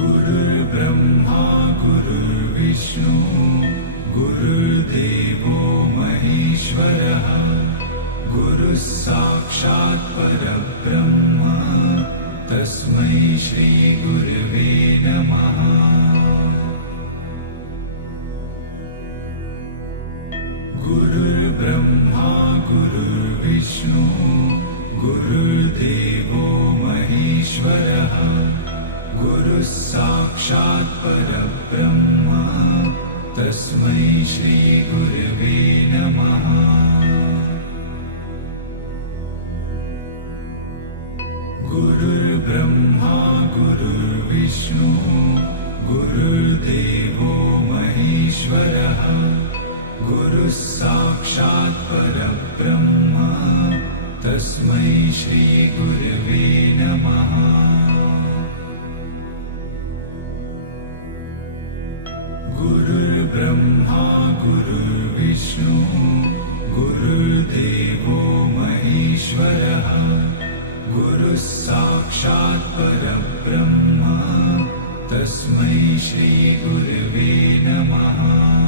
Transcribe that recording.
गुरुर्ब्रह्मा गुरुर्विष्णु गुरुर्देवो महेश्वरः गुरुः साक्षात् परब्रह्म तस्मै श्री गुरवे नमः। गुरुर्ब्रह्मा गुरुर्विष्णु गुरुर्देवो महेश्वरः गुरुः साक्षात् परब्रह्म तस्मै श्री गुरवे नमः। गुरुर्ब्रह्मा गुरुर्विष्णु गुरुर्देवो महेश्वरः गुरुः साक्षात् परब्रह्म तस्मै श्री गुरवे नमः। गुरुर्ब्रह्मा गुरुर्विष्णु गुरुर्देवो महेश्वरः गुरुः साक्षात् परब्रह्म तस्मै श्री गुरवे नमः।